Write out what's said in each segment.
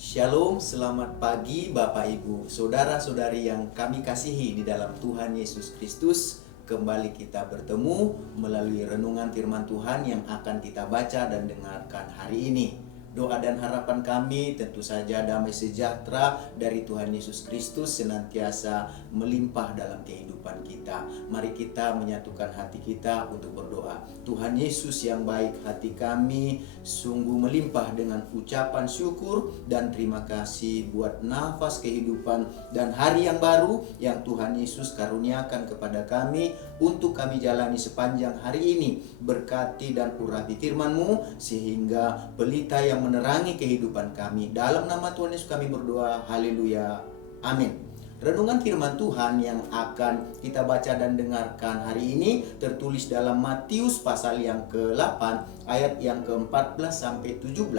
Shalom, selamat pagi Bapak Ibu, saudara-saudari yang kami kasihi di dalam Tuhan Yesus Kristus. Kembali kita bertemu melalui renungan firman Tuhan yang akan kita baca dan dengarkan hari ini. Doa dan harapan kami tentu saja damai sejahtera dari Tuhan Yesus Kristus senantiasa melimpah dalam kehidupan kita. Mari kita menyatukan hati kita untuk berdoa. Tuhan Yesus yang baik, hati kami sungguh melimpah dengan ucapan syukur dan terima kasih buat nafas kehidupan dan hari yang baru yang Tuhan Yesus karuniakan kepada kami untuk kami jalani sepanjang hari ini. Berkati dan urapi firman-Mu sehingga pelita yang menerangi kehidupan kami. Dalam nama Tuhan Yesus kami berdoa. Haleluya. Amin. Renungan firman Tuhan yang akan kita baca dan dengarkan hari ini tertulis dalam Matius pasal yang ke-8 ayat yang ke-14 sampai 17.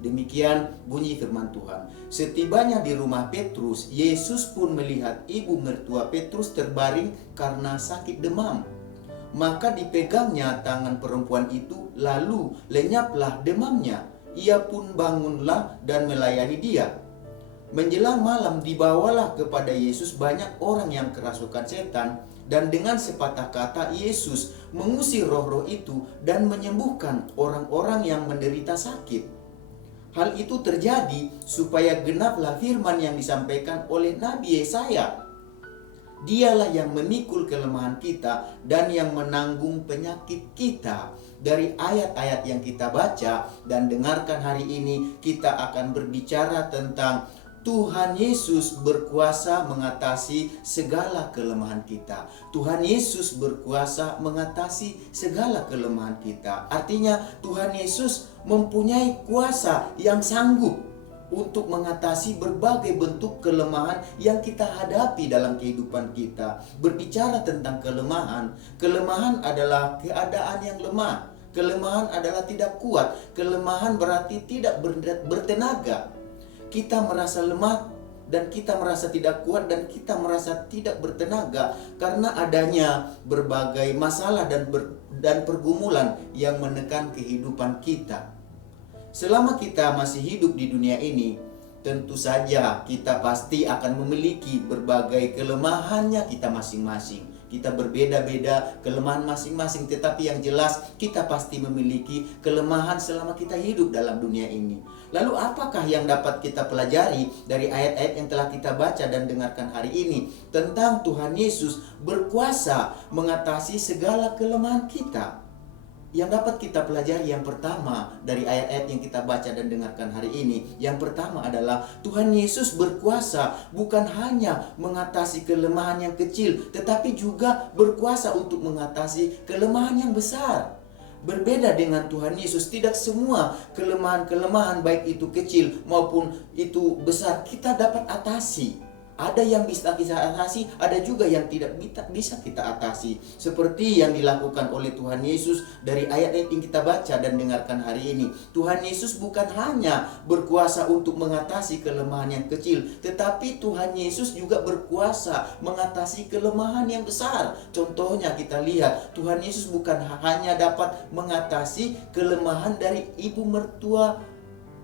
Demikian bunyi firman Tuhan. Setibanya di rumah Petrus, Yesus pun melihat ibu mertua Petrus terbaring karena sakit demam. Maka dipegangnya tangan perempuan itu, lalu lenyaplah demamnya. Ia pun bangunlah dan melayani dia. Menjelang malam dibawalah kepada Yesus banyak orang yang kerasukan setan, dan dengan sepatah kata Yesus mengusir roh-roh itu dan menyembuhkan orang-orang yang menderita sakit. Hal itu terjadi supaya genaplah firman yang disampaikan oleh Nabi Yesaya. Dialah yang memikul kelemahan kita dan yang menanggung penyakit kita. Dari ayat-ayat yang kita baca dan dengarkan hari ini, kita akan berbicara tentang Tuhan Yesus berkuasa mengatasi segala kelemahan kita. Tuhan Yesus berkuasa mengatasi segala kelemahan kita. Artinya Tuhan Yesus mempunyai kuasa yang sanggup untuk mengatasi berbagai bentuk kelemahan yang kita hadapi dalam kehidupan kita. Berbicara tentang kelemahan, kelemahan adalah keadaan yang lemah. Kelemahan adalah tidak kuat. Kelemahan berarti tidak bertenaga. Kita merasa lemah dan kita merasa tidak kuat dan kita merasa tidak bertenaga karena adanya berbagai masalah dan pergumulan yang menekan kehidupan kita. Selama kita masih hidup di dunia ini, tentu saja kita pasti akan memiliki berbagai kelemahannya kita masing-masing. Kita berbeda-beda kelemahan masing-masing, tetapi yang jelas kita pasti memiliki kelemahan selama kita hidup dalam dunia ini. Lalu apakah yang dapat kita pelajari dari ayat-ayat yang telah kita baca dan dengarkan hari ini tentang Tuhan Yesus berkuasa mengatasi segala kelemahan kita? Yang dapat kita pelajari yang pertama dari ayat-ayat yang kita baca dan dengarkan hari ini, yang pertama adalah Tuhan Yesus berkuasa bukan hanya mengatasi kelemahan yang kecil, tetapi juga berkuasa untuk mengatasi kelemahan yang besar. Berbeda dengan Tuhan Yesus, tidak semua kelemahan-kelemahan baik itu kecil maupun itu besar kita dapat atasi. Ada yang bisa kita atasi, ada juga yang tidak bisa kita atasi. Seperti yang dilakukan oleh Tuhan Yesus dari ayat-ayat yang kita baca dan dengarkan hari ini. Tuhan Yesus bukan hanya berkuasa untuk mengatasi kelemahan yang kecil, tetapi Tuhan Yesus juga berkuasa mengatasi kelemahan yang besar. Contohnya kita lihat, Tuhan Yesus bukan hanya dapat mengatasi kelemahan dari ibu mertua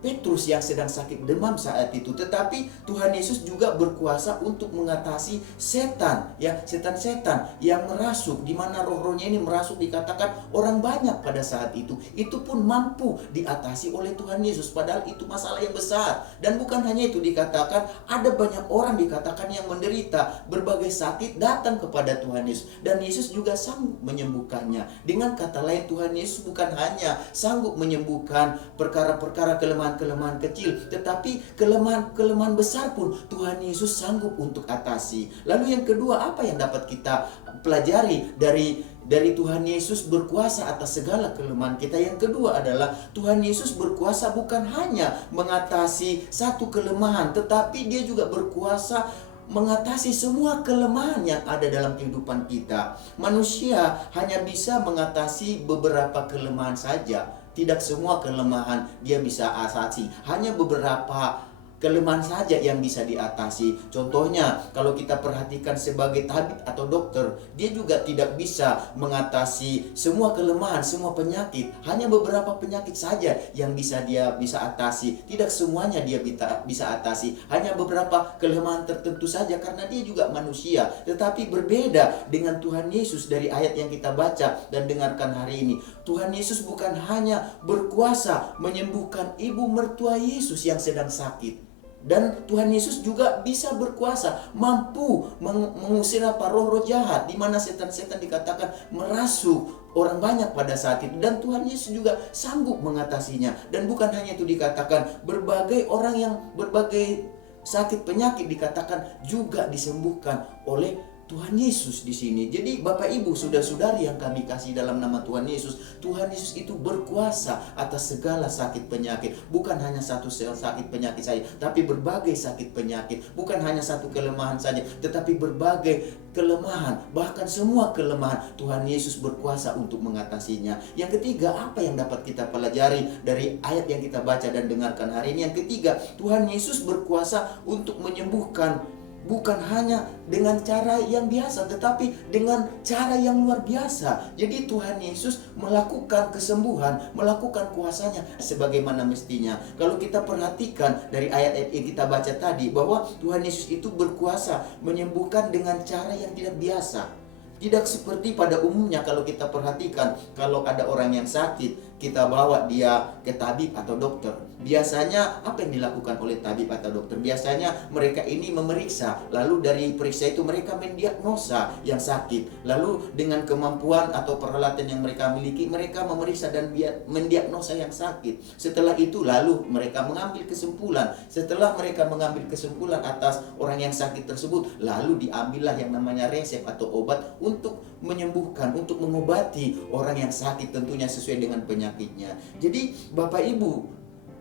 Petrus yang sedang sakit demam saat itu, tetapi Tuhan Yesus juga berkuasa untuk mengatasi setan, ya, setan-setan yang merasuk, di mana roh-rohnya ini merasuk, dikatakan orang banyak pada saat itu. Itu pun mampu diatasi oleh Tuhan Yesus, padahal itu masalah yang besar. Dan bukan hanya itu, dikatakan ada banyak orang dikatakan yang menderita berbagai sakit datang kepada Tuhan Yesus, dan Yesus juga sanggup menyembuhkannya. Dengan kata lain, Tuhan Yesus bukan hanya sanggup menyembuhkan perkara-perkara kelemahan kecil, tetapi kelemahan besar pun Tuhan Yesus sanggup untuk atasi. Lalu yang kedua, apa yang dapat kita pelajari dari Tuhan Yesus berkuasa atas segala kelemahan kita? Yang kedua adalah Tuhan Yesus berkuasa bukan hanya mengatasi satu kelemahan, tetapi Dia juga berkuasa mengatasi semua kelemahan yang ada dalam kehidupan kita. Manusia hanya bisa mengatasi beberapa kelemahan saja. Tidak semua kelemahan dia bisa atasi. Hanya beberapa kelemahan saja yang bisa diatasi. Contohnya, kalau kita perhatikan sebagai tabib atau dokter, dia juga tidak bisa mengatasi semua kelemahan, semua penyakit. Hanya beberapa penyakit saja yang dia bisa atasi. Tidak semuanya dia bisa atasi. Hanya beberapa kelemahan tertentu saja karena dia juga manusia. Tetapi berbeda dengan Tuhan Yesus dari ayat yang kita baca dan dengarkan hari ini. Tuhan Yesus bukan hanya berkuasa menyembuhkan ibu mertua Yesus yang sedang sakit. Dan Tuhan Yesus juga bisa berkuasa, mampu mengusir roh-roh jahat, di mana setan-setan dikatakan merasuk orang banyak pada saat itu. Dan Tuhan Yesus juga sanggup mengatasinya. Dan bukan hanya itu, dikatakan berbagai orang yang berbagai sakit penyakit dikatakan juga disembuhkan oleh Tuhan Yesus di sini. Jadi Bapak Ibu, saudara-saudari yang kami kasih dalam nama Tuhan Yesus itu berkuasa atas segala sakit penyakit. Bukan hanya satu sakit penyakit saja, tapi berbagai sakit penyakit. Bukan hanya satu kelemahan saja, tetapi berbagai kelemahan, bahkan semua kelemahan Tuhan Yesus berkuasa untuk mengatasinya. Yang ketiga, apa yang dapat kita pelajari dari ayat yang kita baca dan dengarkan hari ini? Yang ketiga, Tuhan Yesus berkuasa untuk menyembuhkan bukan hanya dengan cara yang biasa, tetapi dengan cara yang luar biasa. Jadi Tuhan Yesus melakukan kesembuhan, melakukan kuasanya sebagaimana mestinya. Kalau kita perhatikan dari ayat-ayat yang kita baca tadi, bahwa Tuhan Yesus itu berkuasa menyembuhkan dengan cara yang tidak biasa. Tidak seperti pada umumnya kalau kita perhatikan, kalau ada orang yang sakit, kita bawa dia ke tabib atau dokter. Biasanya apa yang dilakukan oleh tabib atau dokter? Biasanya mereka ini memeriksa, lalu dari periksa itu mereka mendiagnosa yang sakit. Lalu dengan kemampuan atau peralatan yang mereka miliki, mereka memeriksa dan mendiagnosa yang sakit. Setelah itu lalu mereka mengambil kesimpulan. Setelah mereka mengambil kesimpulan atas orang yang sakit tersebut, lalu diambillah yang namanya resep atau obat untuk menyembuhkan, untuk mengobati orang yang sakit, tentunya sesuai dengan penyakitnya. Jadi Bapak Ibu,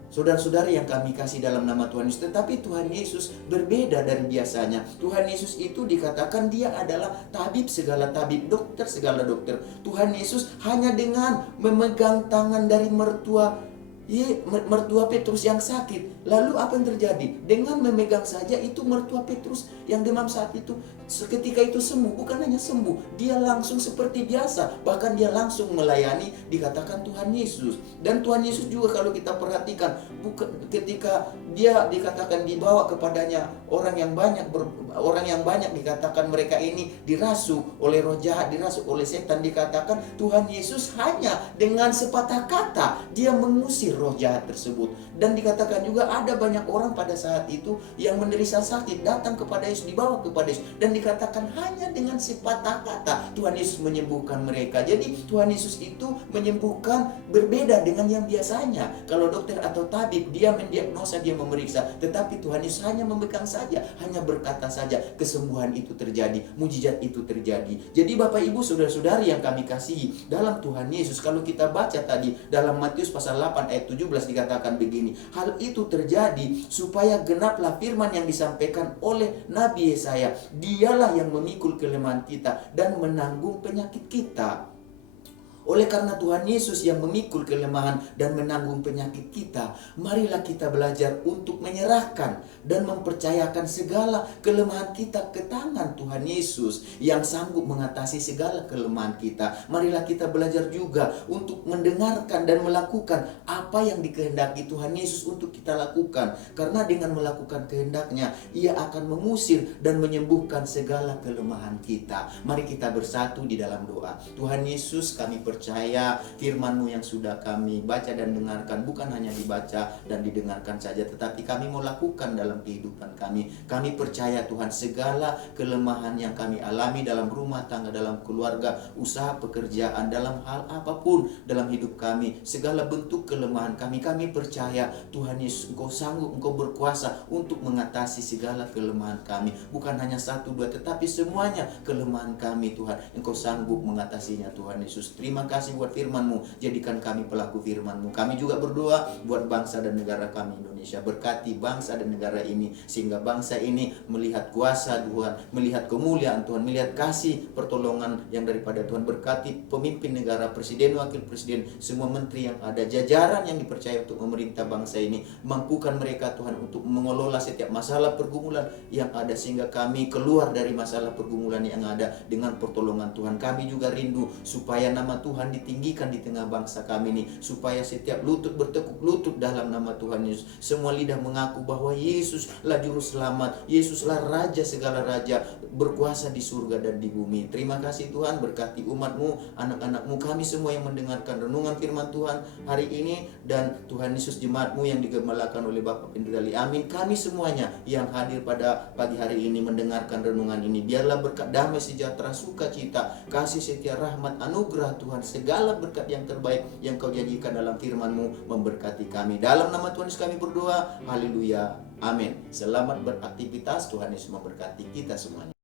saudara-saudari yang kami kasih dalam nama Tuhan Yesus, tetapi Tuhan Yesus berbeda dari biasanya. Tuhan Yesus itu dikatakan dia adalah tabib segala tabib, dokter segala dokter. Tuhan Yesus hanya dengan memegang tangan dari mertua Petrus yang sakit, lalu apa yang terjadi? Dengan memegang saja itu mertua Petrus yang demam saat itu, seketika itu sembuh. Bukan hanya sembuh, dia langsung seperti biasa, bahkan dia langsung melayani, dikatakan Tuhan Yesus. Dan Tuhan Yesus juga kalau kita perhatikan, ketika dia dikatakan dibawa kepadanya orang yang banyak dikatakan mereka ini dirasuk oleh roh jahat, dirasuk oleh setan, dikatakan Tuhan Yesus hanya dengan sepatah kata dia mengusir roh jahat tersebut. Dan dikatakan juga ada banyak orang pada saat itu yang menderita sakit datang kepada Yesus, dibawa kepada Yesus, dan dikatakan hanya dengan sepatah kata Tuhan Yesus menyembuhkan mereka. Jadi Tuhan Yesus itu menyembuhkan berbeda dengan yang biasanya. Kalau dokter atau tabib dia mendiagnosa, dia memeriksa, tetapi Tuhan Yesus hanya memegang saja, hanya berkata saja, kesembuhan itu terjadi, mujizat itu terjadi. Jadi Bapak Ibu, saudara-saudari yang kami kasihi dalam Tuhan Yesus, kalau kita baca tadi dalam Matius pasal 8 ayat 17 dikatakan begini, hal itu terjadi supaya genaplah firman yang disampaikan oleh Nabi Yesaya, dialah yang memikul kelemahan kita dan menanggung penyakit kita. Oleh karena Tuhan Yesus yang memikul kelemahan dan menanggung penyakit kita, marilah kita belajar untuk menyerahkan dan mempercayakan segala kelemahan kita ke tangan Tuhan Yesus yang sanggup mengatasi segala kelemahan kita. Marilah kita belajar juga untuk mendengarkan dan melakukan apa yang dikehendaki Tuhan Yesus untuk kita lakukan. Karena dengan melakukan kehendaknya, Ia akan mengusir dan menyembuhkan segala kelemahan kita. Mari kita bersatu di dalam doa. Tuhan Yesus, kami percaya firman-Mu yang sudah kami baca dan dengarkan bukan hanya dibaca dan didengarkan saja, tetapi kami mau lakukan dalam kehidupan kami. Kami percaya Tuhan, segala kelemahan yang kami alami dalam rumah tangga, dalam keluarga, usaha, pekerjaan, dalam hal apapun dalam hidup kami, segala bentuk kelemahan kami percaya Tuhan Yesus, Engkau sanggup, Engkau berkuasa untuk mengatasi segala kelemahan kami. Bukan hanya satu dua, tetapi semuanya kelemahan kami Tuhan, Engkau sanggup mengatasinya Tuhan Yesus. Terima kasih buat firman-Mu. Jadikan kami pelaku firman-Mu. Kami juga berdoa buat bangsa dan negara kami Indonesia. Berkati bangsa dan negara ini, sehingga bangsa ini melihat kuasa Tuhan, melihat kemuliaan Tuhan, melihat kasih pertolongan yang daripada Tuhan. Berkati pemimpin negara, presiden, wakil presiden, semua menteri yang ada, jajaran yang dipercaya untuk memerintah bangsa ini. Mampukan mereka Tuhan untuk mengelola setiap masalah pergumulan yang ada, sehingga kami keluar dari masalah pergumulan yang ada dengan pertolongan Tuhan. Kami juga rindu supaya nama Tuhan ditinggikan di tengah bangsa kami ini, supaya setiap lutut bertekuk lutut dalam nama Tuhan Yesus. Semua lidah mengaku bahwa Yesuslah juru selamat, Yesuslah raja segala raja, berkuasa di surga dan di bumi. Terima kasih Tuhan, berkati umat-Mu, anak-anak-Mu, kami semua yang mendengarkan renungan firman Tuhan hari ini, dan Tuhan Yesus jemaat-Mu yang digembalakan oleh Bapak Pendeta. Amin. Kami semuanya yang hadir pada pagi hari ini mendengarkan renungan ini, biarlah berkat damai sejahtera, sukacita, kasih setia, rahmat, anugerah Tuhan, segala berkat yang terbaik yang Kau janjikan dalam firman-Mu memberkati kami. Dalam nama Tuhan Yesus kami berdoa. Haleluya. Amin. Selamat beraktivitas. Tuhan Yesus memberkati kita semuanya.